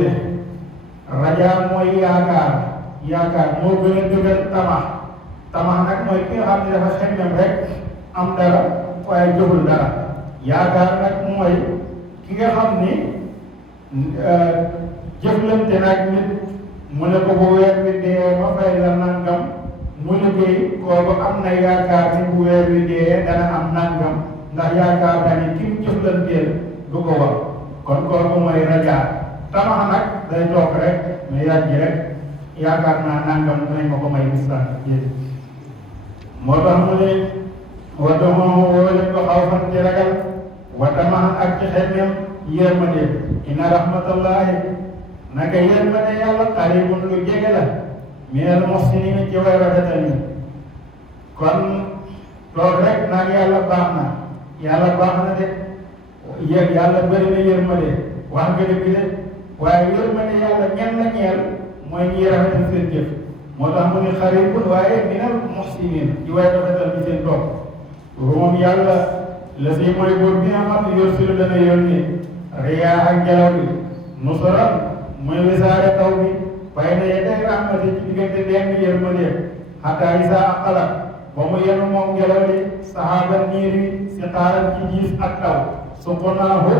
wuute rajaa mooy yaakaar moo gën a dëgër tamax nag mooy ki nga xam ne dafa xemmem rek am dara waaye jëful dara yaakaar nag mooy ki nga xam ni jëflante nag nit mu ne ko bu weer wi dee ma fay la nangam mu liggéey kooku am na yaakaar ni bu weer wi dee dana am nangam ndax yaakaar na ni ki mu jëflanteel du ko wax kon kooku mooy rajaa tamax nag day toog rek mais yàgg rek yaakaar naa nangam dinañ ma ko may bisaan moo tax mu ne wata moomu woo leen ko xaw fan ci ragal wata max ak ci xemmem yërmande inna rahmatallahi naka yërmande yàlla qaribun lu jege la minal muhsinin ci way rafetal ñi kon toog rek naan yàlla baax na de yàlla bëri na yërmande wax nga dëgg de waaye yërmande yàlla ñen la ñeel mooy ñi rafetal seen jëf moo tax mu ne qaribun waaye minal muhsinin ci way rafetal ñi seen toog moom yàlla la si mooy buur bi nga xam ne yursilu dana yónni riyaa ak ngelaw bi nusran mooy wisaare taw bi bayna yaday rahmati ci diggante leen yërmande xataa isaa aqala ba mu yenu moom ngelaw li saxaaban niir wi si xaaral ci diis ak taw suqnaahu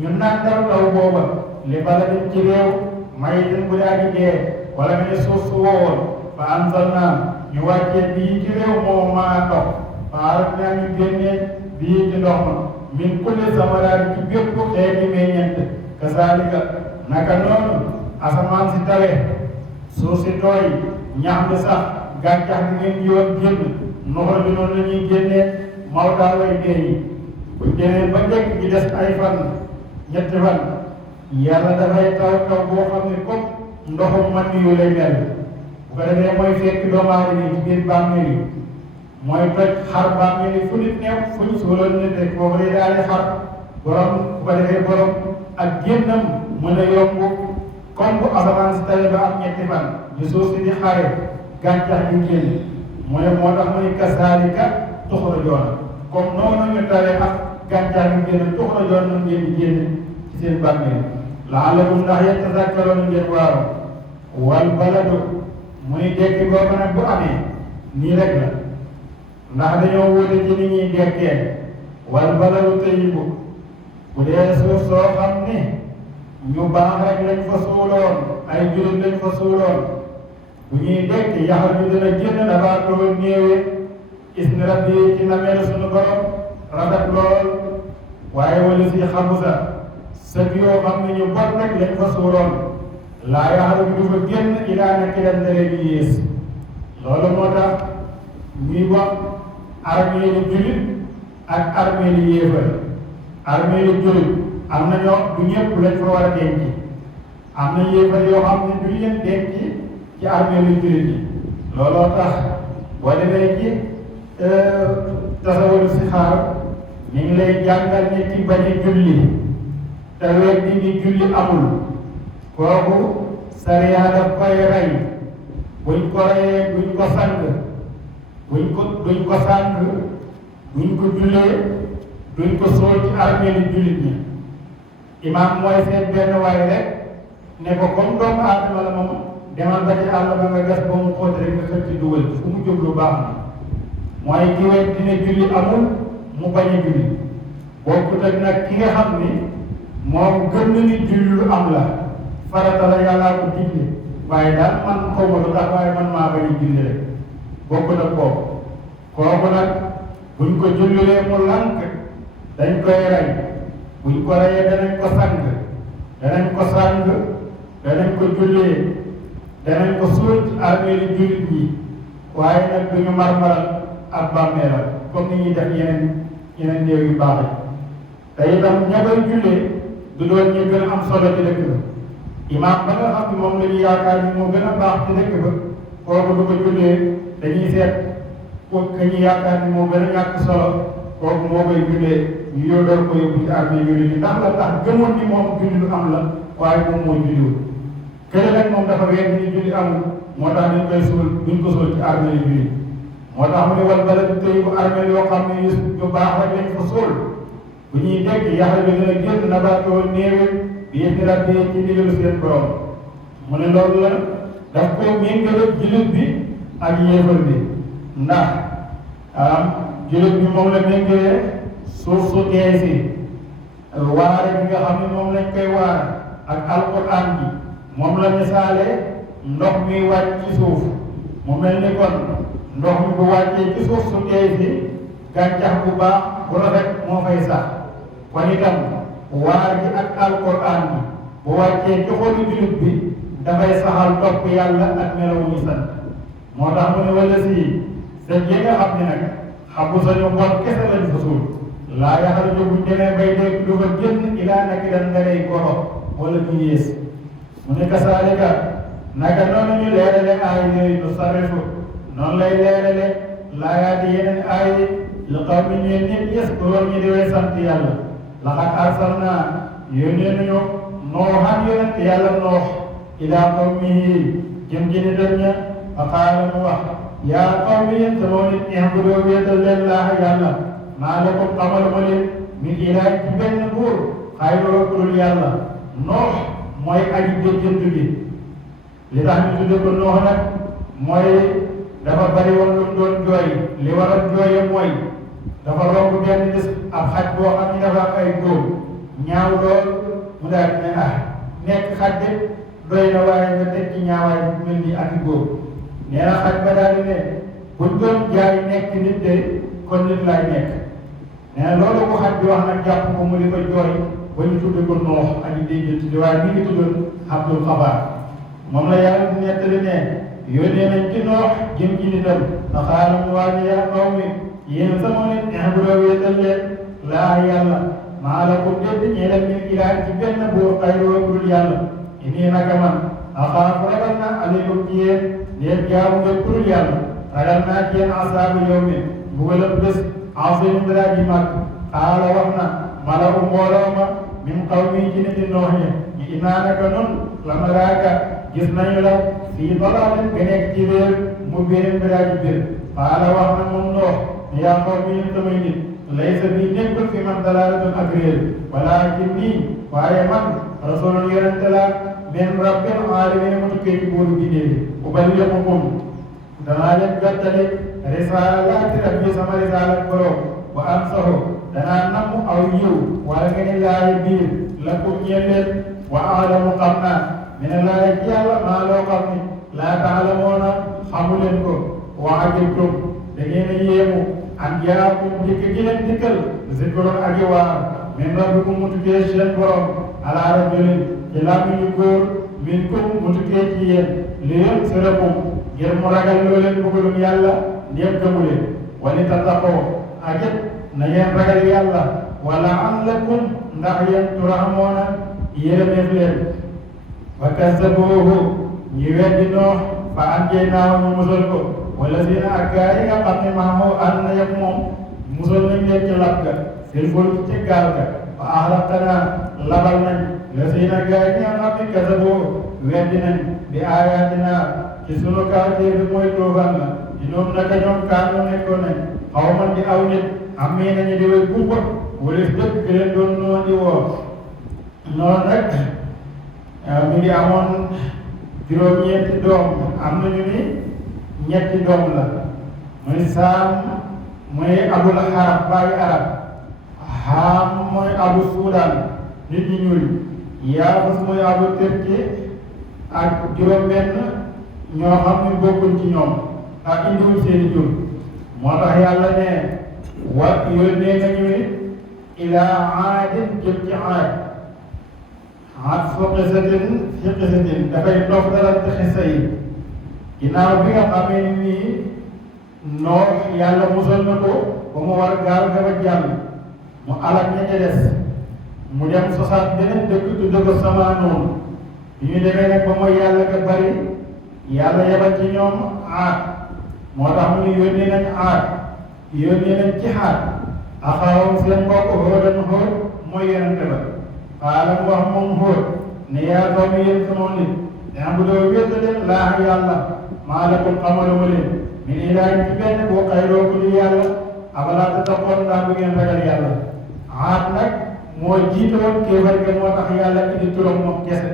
ñu nandal taw booba li baladin ci réew mayitin bu daa di dee wala nga ne suuf su woowoon fa anzalnaa ñu wàccee bii ci réew moo maa ndox faarak naa ñu génnee bii ci ndox ma min kulli samaraat ci bépp xeeti meññeent kasaalika naka noonu asamaan si tawe suuf si tooy ñax mi sax gàncax gi ngeen jiwoon génn noxo bi noonu la ñuy génnee mawtaa way dee yi buñ demee ba njëkk gi des ay fan ñetti fan yàlla dafay taw taw boo xam ne comme ndoxum man yu lay mel bu ko defee mooy fekk doomu aadama yi ci biir bàmmeel yi mooy toj xar bàmmeel yi fu nit neew fu ñu suuloon nit rek boobu day daal di xar borom bu ko defee borom ak génnam mën a yomb comme bu asamaan si tawee ba am ñetti fan ñu suuf si di xare gàncax gi génn mu ne moo tax mu ne kasaalika tuxrajoon comme noonu ñu tawee ak gàncax gi génn tuxrajoon na ngeen di génn ci seen bàmmeel laalakum ndax yéen tazakkaroon ngeen waaru wal baladu mu ne dekki boobu nag bu amee nii rek la ndax dañoo wute ci ni ñuy dekkee wal baladu tayyibu bu dee suuf soo xam ni ñu baax rek lañ fa suuloon ay jullit lañ fa suuloon bu ñuy dekk yaxal bi dina génn dafa doon néewee isni rabbi ci nameelu suñu borom rafet lool waaye wala si xamusa sëg yoo xam ne ñu bon rek lañ fa suuloon laa yaxal bi du fa génn ilaa na kiran dare ñu yées loolu moo tax ñuy wax armée li jullit ak armée li yéefar armée li jullit am na ñoo du ñëpp lañ fa war a denc am na yéefar yoo xam ne duñ leen denc ci armée li jullit yi looloo tax boo demee ci tasawul si xaar ñu ngi lay jàngal ne ci bañ a julli te weer di ni julli amul kooku sariya daf koy rey buñ ko reyee duñ ko sang duñ ko sang duñ ko jullee duñ ko sóol ci armée li jullit ñi imaam mooy seet benn waay rek ne ko comme doomu aadama la moom demal ba ci àll ba nga gas ba mu xóot rek nga xëcc ci dugal fu mu jublu baax na mooy ki wet dina julli amul mu bañ a julli bokkut ak nag ki nga xam ni moom gëm na ni julli lu am la farata la yàllaa ko digle waaye daal man xaw ma lu tax waaye man maa bañ a julli rek bokkut ak kooku nag buñ ko jullilee mu lànk dañ koy rey buñ ko reyee danañ ko sang danañ ko jullee danañ ko suul ci armée li jullit ñi waaye nag duñu marmaral ak bàmmeelam comme ni ñuy def yeneen néew yu baax yi te itam ña koy jullee du doon ñu gën a am solo ci dëkk ba imaam ba nga xam ne moom la ñu yaakaar ni moo gën a baax ci dëkk ba kooku du ko jullee dañuy seet ko ñu yaakaar ni moo gën a ñàkk solo kooku moo koy jullee ñu yóodal ko yóbbu ci armée jullit yi ndax la tax gëmoon ni moom julli lu am la waaye moom moo julliwul kële nag moom dafa wér ni julli amul moo tax dañ koy suul duñ ko suul ci armée yi jullit moo tax mu ne wal baladu tayyibu armée yoo xam ne yu baax rek lañ fa suul bu ñuy dekk yaxal bi dina génn nabaatoo néewe bii di rabbi ci ndigalu seen borom mu ne loolu la daf ko méngale jullit bi ak yéefar bi ndax jullit bi moom la méngale suuf su dee si waare bi nga xam ne moom lañ koy waar ak alquran bi moom la misaale ndox mi wàcc ci suuf mu mel ni kon ndox mi bu wàccee ci suuf su dee si gàncax bu baax bu rafet moo fay sax kon itam waar gi ak alquran bi bu wàccee ci xolu jullit bi dafay saxal topp yàlla ak melawu ñu sant moo tax mu ne wala si sa yi nga xam ne nag xabu sañu bon kese lañ fa suul laa yaxal jo buñ demee bay dee du fa génn ilaa nag dan nga lay goro wala du yées mu ne kasaalika naka noonu ñu leerale aay yooyu nu sarifu noonu lay leerale laayaati yeneen aay li xaw mi ñeen nit yes kuróom ñi di way sant yàlla laxat arsalna yónnee nañu nooxan yonent yàlla noox ilaa qawmihi jëm ci nitam ña fa qaala mu wax yaa qawmi yéen sama nit i'budu wéetal leen laaha yàlla maa lakum xamaluma leen min ilaah ci benn buur xayroo kurul yàlla noox mooy aji déjjant bi li tax ñu tudde ko noox nag mooy dafa bari woon lu mu doon jooy li waral jooye mooy dafa romb benn bis ab xaj boo xam ne dafa am ay góom ñaaw lool mu daal ne nekk xaj de doy na waaye nga teg ci ñaawaay bu mel ni ak góom nee na xaj ba daal di ne buñ doon jaay nekk nit de kon nit laay nekk nee na loolu ko xaj bi wax nag jàpp ko mu di ko jooy ba ñu tudde ko noox aji déjjant bi waaye mi ngi tuddoon Abdul Xabaar moom la yàlla di nettali ne yónnee nañ ci noox jëm ci nitam fa qaala mu waa ne yaa qawmi yéen sama nit i'budu wéetal leen laa yàlla maa lakum dédd ñeeleen min ilaah ci benn buur xayroo budul yàlla inni naka man axaafu ragal na aleykum ci yéen leen jaamu ngeen budul yàlla ragal naa ci yéen asaabu yawmin mbugalam bés asiim dara ji mag xaala wax na malawu mbooloo ma min qawmi ci niti noox ñi ñu innaa naka nun la naraaka gis nañu la fii dalaalin nga nekk ci réer mu biirin dara ji biir xaala wax na moom noox yaa qawmi yéen samay nit laysa bi nekkul fi man dalaalatun ak réer walaakin nii waaye man rasulun yonente la min rabbil aalamiin mu tukkee ci buuru bindéef uballighukum danaa leen jottali risaalaati rabbi sama risaalat borom wa ansahu danaa namm aw yiw wala nga ne laay biir lakum ñeel leen wa aalamu xam naa min laay ci yàlla maa loo xam ni laa taalamoona xamu leen ko wa ajibtum da ngeen a yéemu an jaakum dikk gi leen dikkal zikrun aji waar min rabbikum mu tukkee seen borom alaa rajulin ci làmmiñu góor minkum mu tukkee ci yéen li yunzirakum ngir mu ragal loo leen bëggalum yàlla ndéem gëmu leen wali tattaqoo ak it na ngeen ragal yàlla wala allakum ndax yéen turhamoona yéemeef leen wa kazzabuuhu ñi weddi Noox fa anjaynaahu ñu musal ko wala si na ak gaa yi nga xam ne maamoo ànd na yëpp moom musal nañ leen ci lab ga fil fulki ci gaal ga fa axraqnaa labal nañ la si na gaa yi nga xam ne kazaboo weddi nañ bi aayaatinaa ci sunu kawteef bi mooy tuufaan la ñoom naka ñoom kaanu nekkoon nañ xaw man di aw nit am mii nañu di way gumba wala dëkk bi leen doon noonu di woo noonu nag mi ngi amoon juróom-ñeenti doom am nañu ni ñetti doom la muy Saam mooy abul arab baayu arab Haam mooy abu Suudaan nit ñi ñuul Yaafus mooy abu Turki ak juróom-benn ñoo xam ne bokkuñ ci ñoom ak indiwuñ seeni jur moo tax yàlla ne wa yónnee nañu ilaa aadin jëm ci aad aad fi qisatin dafay dof dalante xisa yi ginnaaw bi nga xamee ni nii Noox yàlla musal na ko ba mu war gaal ga ba jàll mu alak ña ca des mu dem sosaat beneen dëkk tudde ko Samaanoon bi ñu demee nag ba mooy yàlla ga bari yàlla yebal ci ñoom aad moo tax mu ñu yónnee nañ aad yónnee nañ ci aad axaawam seen mbokk Hóodan Hóod mooy yonente ba xaala mu wax moom Hóod ne yaa qawmi yéen sama nit i'budu wéetal leen laaha yàlla maa lakum xamaluma leen min ilaahin ci benn boo xayroo ku di yàlla afalaa tattaquun ndax bu ngeen ragal yàlla aad nag moo jiite woon kéefar ga moo tax yàlla indi turam moom kese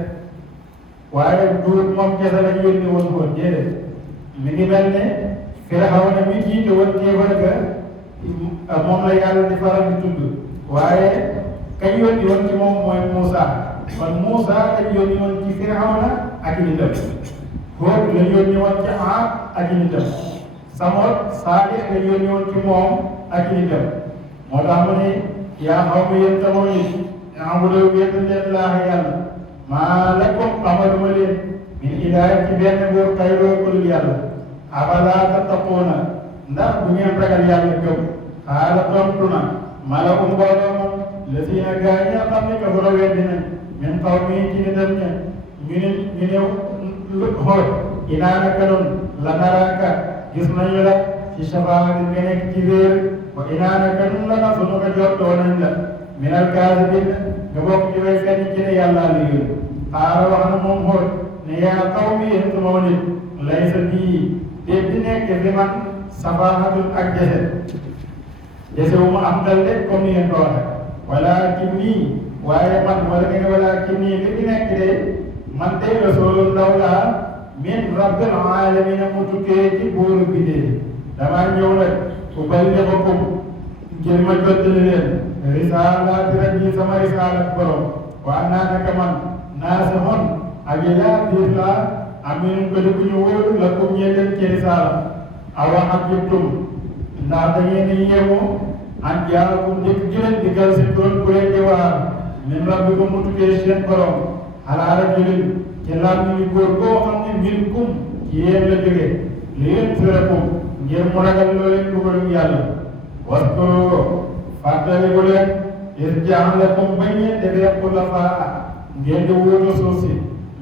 waaye duut moom kese la ñu yónni woon woon déedéet mi ngi mel ne Firawna mi jiite woon kéefar ga moom la yàlla di faral di tudd waaye kañ yónni woon ci moom mooy Moussa kon Moussa dañ yónni woon ci Firawna ak nitam Hóot lañ yónni woon ci Aad ak nitam Samod Saalix lañ yónni woon ci moom ak nitam moo tax mu ne yaa xawmi yéen sama nit i'budu wéetal leen laaha yàlla maa lakum amaluma leen min ilaahin ci benn buur xayroo ko dul yàlla afalaa tattaquuna ndax bu ngeen ragal yàlla gëm xaala tontu na malakum mbooloo moom lasiina gaa ñi nga xam ne kafaroo weddi nañ min qawmi ci nitam ña ñu ne lu xool inaanaka nun la naraaka gis nañu la ci shafaatin nga nekk ci wéer wa inaanaka nun la na sunu ko jortoo nañ la minal kaasibiin nga bokk ci way fenn ci ne yàlla la yónni xaala wax na moom xool ne yaa qawmi yéen sama nit laysa bii déet di nekk fi man safaahatun ak dese wu ma am dal de comme ni ngeen ko waxee walaakinnii waaye man wala nga ne walaakinnii li fi nekk de man tey rasuulun ndaw laa min rabbil aalamiin mu tukkee ci buuru bi de damaa ñëw nag uballighukum ngir ma jottali leen risaalaati rabbi sama risaalat borom waa naa naka man naasihun aji laa biir laa amiin ko di ku ñu wóolu lakum ñeel leen ci risaala awa ajibtum ndax da ngeen di yéemu an jaakum dikk gi leen digal si kuréel ku leen di waar min rabbikum mu tukkee seen borom alaa rajulin ci làmmiñu góor boo xam ne minkum ci yéen la jóge li yunzirakum ngir mu ragal loo leen dugalum yàlla waskuru fàttaliku leen is ja'alakum ba ngeen defee xulafaa ngeen di wuutu suuf si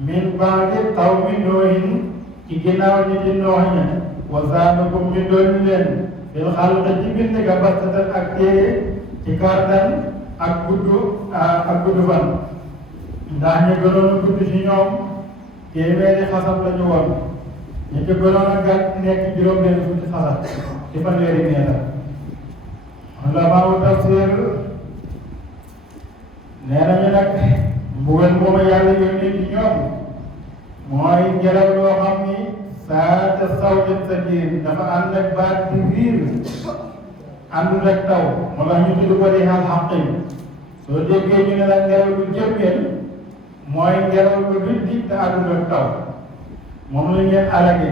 min ba'di qawmi noohin ci ginnaaw ñi di noox ña wa zaadakum mi dolli leen fil xalqi ci bind ga bastatan ak téye ci kàttan ak gudd fan ndax ñi gënoon a gudd ci ñoom téeméeri xasab la ñu woon ñi ci gënoon a gàtt nekk juróom-benn fukki xasab ci fanweeri meetar ulamaawu tafsir nee nañu nag mbugal mooma yàlla yónni ci ñoom mooy ngelaw loo xam ni saata sawjin sajiir dafa ànd ak baat bi riir àndul ak taw moo tax ñu tudd ko riixal xaqim soo déggee ñu ne la ngelaw lu jëmmeel mooy ngelaw lu riddi te àndul ak taw moom la ngeen alage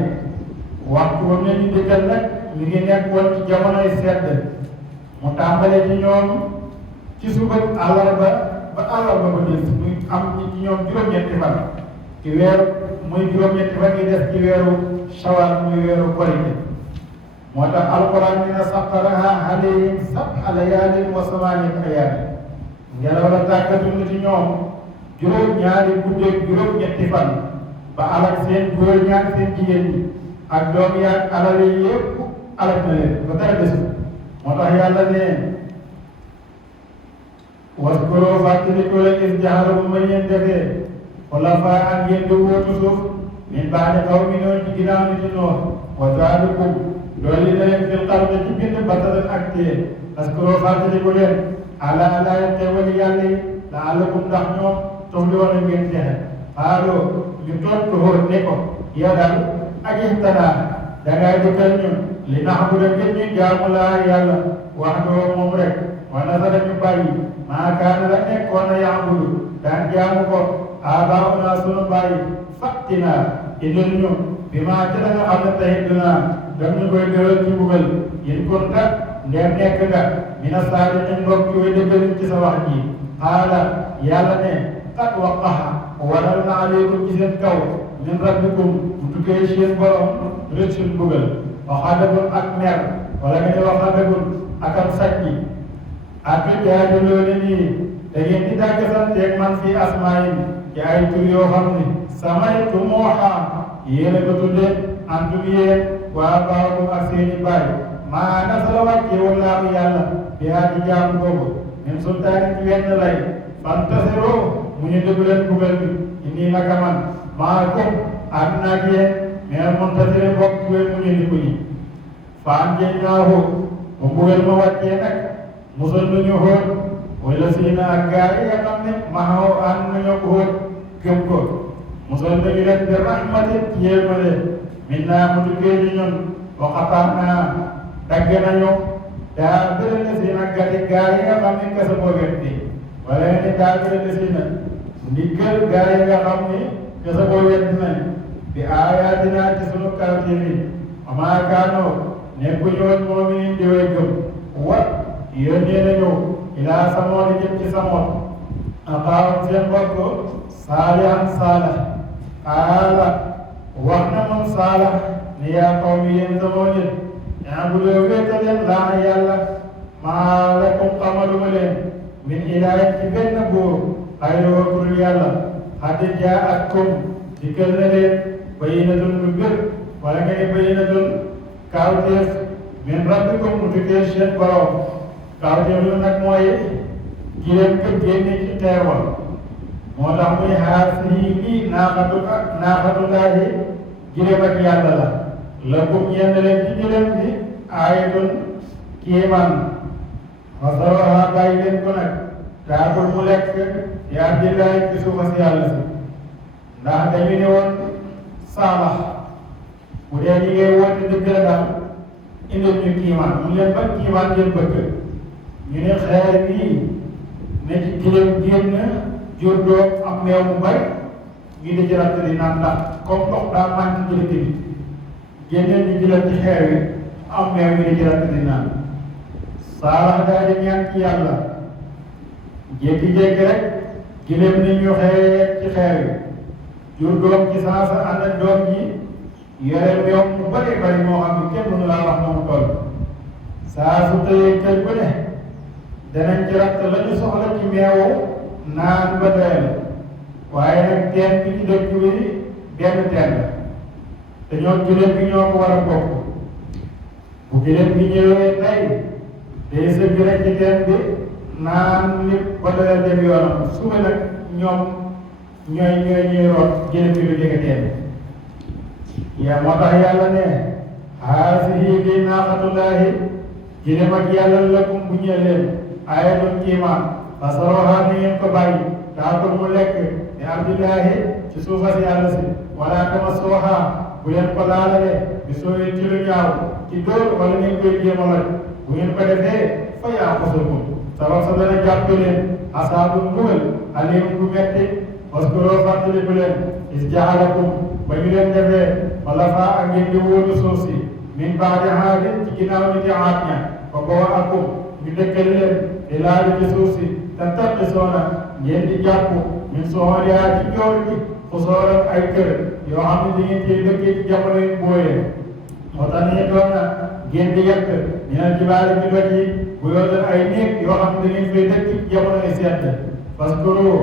waxtu ba ne ñu dikkal nag mi ngi nekkoon ci jamonoy sedd mu tàmbale ci ñoom ci suba àllarba ba àllarba ba des muy am ci ñoom juróom-ñetti fan ci weeru muy juróom-ñetti fan yi des ci weeru shawal muy weeru korite moo tax alquran dina saxaraha alayhim sab'a layaalin wa samaaniyata ayaamin ngelaw la tàggatul na ci ñoom juróom-ñaari guddeeg juróom-ñetti fan ba alak seen góor ñaak seen jigéen ñi ak doom yaak alal yi yëpp alak na leen ba dara desul moo tax yàlla ne waskuroo fàttaliku la is jaxalakum ma ngeen defee xulafaa ak ngeen di wóotu suuf min ba'di qawmi Nuuh ci ginnaaw nit ñi Nuuh wa zaadakum dooli na leen fil xalqi ci bind bastatan ak téye waskuroo fàttaliku leen alaa laa xéewali yàlla yi la'allakum ndax ñoom tuflihuuna ngeen texe xaaloo ñu tontu Hóot ne ko yow daal ajibtanaa dangay dikkal ñun li na'buda ngir ñu jaamu laa yàlla wahdahu moom rek wa nasara ñu bàyyi maa kaana la nekkoon na ya'budu daan jaamu ko aabaa'unaa sunu bàyyi fa'tinaa indil ñu bi maa ci la nga xam ne tahidunaa dam ñu koy dëral ci mbugal in kunta ndeem nekk nga mina saadiqiin mbokk ci way dëggal ci sa wax ji qaala yàlla ne qad waqa'a waral na aleykum ci seen kaw min rabbikum mu tukkee seen borom rëccul mbugal wa xadabun ak mer wala nga ne wa xadabun ak am sàcci ak jaadiloone nii da ngeen di dàggasanteeg man fii asmaayin ci ay tur yoo xam ne samaytumuuhaa yéen a ko tudde antum yéen waa baakum ak seeni baay maa nasala wàcce wallaahu yàlla bi haa ci jaamu boobu min sultaani ci wenn lay fantasiroo mu ñu déglu leen bugal bi inni naka man maa ko ànd naa ak yéen mais muntasiri bokk ci wér mu ñu di ko ñi faan jeñ naa ko mu bugal ma wàccee nag musal nañu Hóot wala siina ak gaa yi nga xam ne maxaw ànd nañoo ko gëm ko mosal nañu leen bi rahmatin ci yéemale min naa mu tukkee ñu ñun waxataan naa dagg nañu daa bëri na siina gati gaa yi nga xam ne kese boo wetti wala ne daa bëri na siina ndiggal gaa yi nga xam ne kese boo wetti nañ bi aayaatinaa ci sunu kawti bi amaa kaanoo nekkuñu woon moominiin di way gëm wa yónnee nañu ilaa samoon jëm ci samoon aqaawam seen mbokk saalihan saalax qaala wax na moom saalax ne yaa qawmi yéen samoon yéen i'buduu wéetal leen laa yàlla maa lakum xamaluma leen min ilaahin ci benn buur xayruhu ku dul yàlla qad jaa'atkum dikkal na leen bayyinatun bu bir wala nga ne bayyinatun kawteef min rabbikum mu tukkee seen borom kawteef lu nag mooy gileem ko génne ci teewal moo tax muy haasihi lii naaxatullaahi gileem ak yàlla la lakum ñenn leen ci gileem bi aayatun kiiman fasaroha bàyyi leen ko nag taakul mu lekk yaa billaahi ci suufa si yàlla si ndax dañu ne woon saalax bu dee ñi ngay woote dëgg la daal indil ñu kiimaan mu leen ban kiimaan ngeen bëgg ñu ne xeer bii ne ci gileem génn jur doom am meew mu bari ñu di jërat di naan ndax comme ndox daa manqué ci dëkk bi génneen ñu jëlat ci xeer wi am meew ñu di jërat di naan saalax daal di ñaan ci yàlla jékki-jékki rek gileem ni ñu xeer ci xeer wi jur doom ci saasa ànd ak doom ji yore meew mu bari bari moo xam ne kenn mënu laa wax na mu toll saa su tëyee kër bu ne danañ ci ratt la ñu soxla ci meewu naan ba doyal waaye nag teen bi ci dëkk bi benn teen la te ñoom gileem bi ñoo ko war a bokk bu gileem bi ñëwee tey day sëgg rek ci teen bi naan lépp ba doyal dem yoonam suba nag ñoom ñooy root gileem bi lu jege teen yaa moo tax yàlla ne haasihi lii naaqatullaahi gileem ak yàlla lakum bu ñeel leen aayatun kiimaan fasaroha ni ngeen ko bàyyi taakul mu lekk ni abdillaahi ci suufa si yàlla si wala tamassuha bu leen ko laalale bi sooyee ci lu ñaaw ci dóor wala ngeen koy jéem a loj bu ngeen ko defee fa yaaxusakum sabab sa dana jàpp leen asaabu mbugal alim bu metti waskuroo fàttaliku leen is jaalakum ba ñu leen defee wala faa ak ngeen di wóolu suuf si min baadi haadin ci ginnaaw nit yi aat ña fa boo akum ñu dëkkal leen di laaj ci suuf si te tappi soona ngeen di jàpp min soxoriyaa ci joor gi fu sooral ay kër yoo xam ne di ngeen ciy dëkkee ci jamono yu booyee moo tax ne doon na ngeen di yekk ñeneen ci baari ci doj yi bu yootal ay néeg yoo xam ne da ngeen fay dëkk ci jamono yu sedd faskuru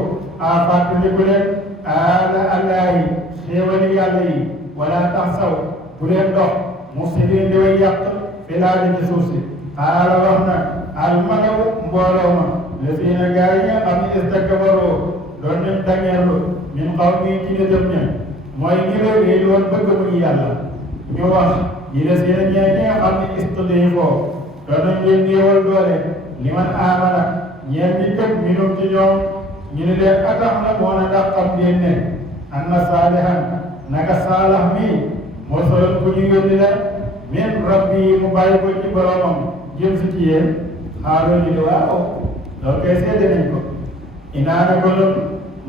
a fàttaliku leen ala allahi xéewali yàlla yi wala taxsaw bu leen dox mufsidin di way yàq fi laaj ci suuf si xaala wax na almalaw mbooloo ma le siina gaa yi nga xam ne istakbaroo doon nañ dangeerlu min xaw mi ci nitam ña mooy ñi réew yi doon bëgg muy yàlla ñu wax ñi la seen ñee ñi nga xam ne istudifoo doon nañ leen néewal doole li man aamana ñeen ñi gëm minum ci ñoom ñu ne leen atax na moo na ndax xam ngeen ne anna saalihan naka saalax mi mursalun ku ñu yónni la min rabbi mu bàyyi ko ci boromam jëm si ci yéen xaaloo ñu ne waaw loolu kay seede nañ ko inaana ko nun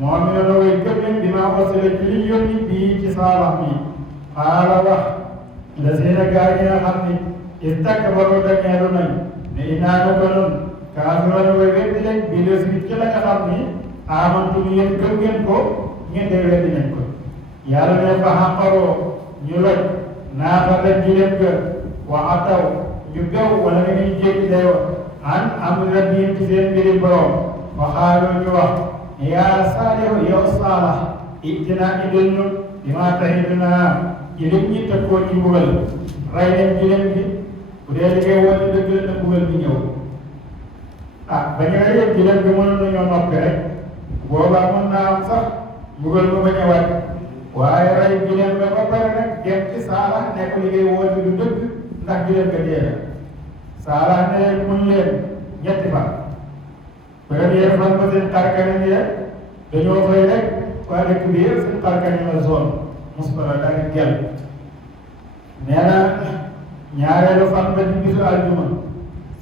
moom mi noonu way gëm leen bi maa wasila ci li yónni bii ci saalax mi xaala wax la seen a gaa yi nga xam ni istakbaru dañeelu nañ ne inaana ko nun kaafiroon way weddi leen bi la si ci la nga xam ni amantu ni yéen gëm ngeen ko ngeen de weddi nañ ko yàlla ne fa xaqaroo ñu loj naata la gileem ga wa ataw ñu gaw wala nga ñuy jéggi dayoo an am rabbihim ci seen mbiri borom wa xaaloo ñu wax yaa saalihu yow saalax itinaa indil ñu di maa tahidunaa gileem ñi tëkkoo ci mbugal rey leen gileem gi bu dee li ngay woote dëgg la na mbugal bi ñëw ah ba ñu reyee gileem gi mënoon nañoo noppi rek boobaa mën naa am sax mbugal mu bañ a wàcc waaye rey gileem ga ba pare nag dem ci saalax ne ko li ngay woote du dëgg ndax gileem ga dee na saalax ne leen muñ leen ñetti fan première fan ba seen xarkanam ya dañoo fay rek waa dëkk bi yëpp seen xarkanam la zone muspara daal di gel nee na ñaareelu fan ba di bisu aljuma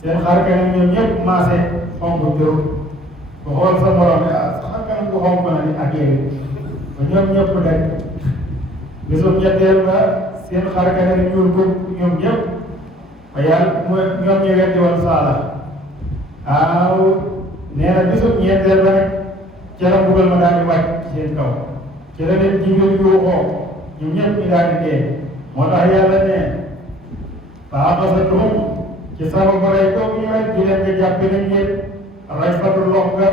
seen xarkanam ñoom ñëpp maase xonk jëru ba xool sa morom ne ah sa xarkanam bu xonk na di ak yéen ba ñoom ñëpp rek bisum ñetteel ba seen xarkanam ñuul ko ñoom ñëpp ba yàlla mooy ñoom ñu weddi woon saala waaw nee na bisum ñeenteel ba rek ca la mbugal ma daal di wàcc seen kaw ca la leen jigéen yuuxoo ñoom ñëpp ñu daal di dee moo tax yàlla ne fa axasatuhum ci sababu rey kooku ñu rek di leen nga jàppe nañ leen rajfatu lox ga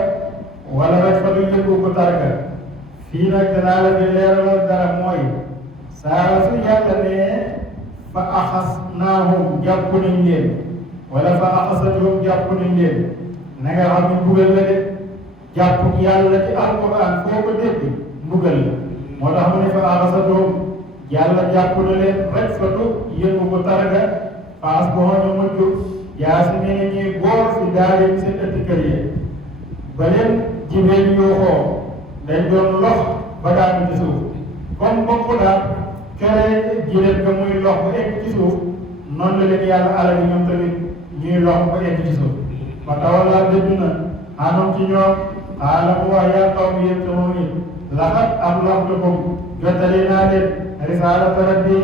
wala rajfatu yëngu ko targa fii nag danaa la di leeralal dara mooy saa su yàlla ne fa axasnaahum jàpp nañ leen wala fa axasatuhum jàpp nañ leen na nga xam ne mbugal la de jàpp yàlla ci alquran foo ko dégg mbugal la moo tax mu ne fa axasatuhum yàlla jàpp na leen rajfatu yëngu ko targa faas boo ñu mujj yaa si ne ni ñuy góor si daal di seen ëtt kër yi ba leen jibeel yuuxoo dañ doon lox ba daanu ci suuf comme bokk daal kere jileen nga muy lox ba egg ci suuf noonu la leen yàlla alal yi ñoom tamit ñuy lox ba egg ci suuf ba tawalaa dëdd na anum ci ñoom xaala mu wax yaa xaw mi yëpp sama nit laxat am laxtukum jottali naa leen risaala rabbi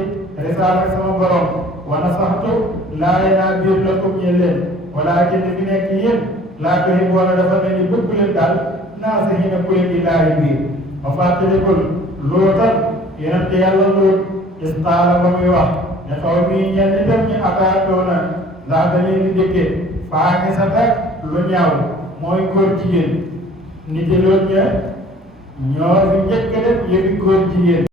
risaala sama borom wana saxtu laay naa biir lakum ñe leen walaakin fi nekk yéen laa koy wala dafa mel ni bëgg leen daal naa sa xina ku leen di laay biir ba fàttalikul lootal yonente yàlla lool istaala ba muy wax ne xaw mi ñenn itam ñi akaatoona ndax dañuy di dëkkee faaki sa tak lu ñaaw mooy góor jigéen nit yi loolu ña ñoo fi njëkk def yëfi góor jigéen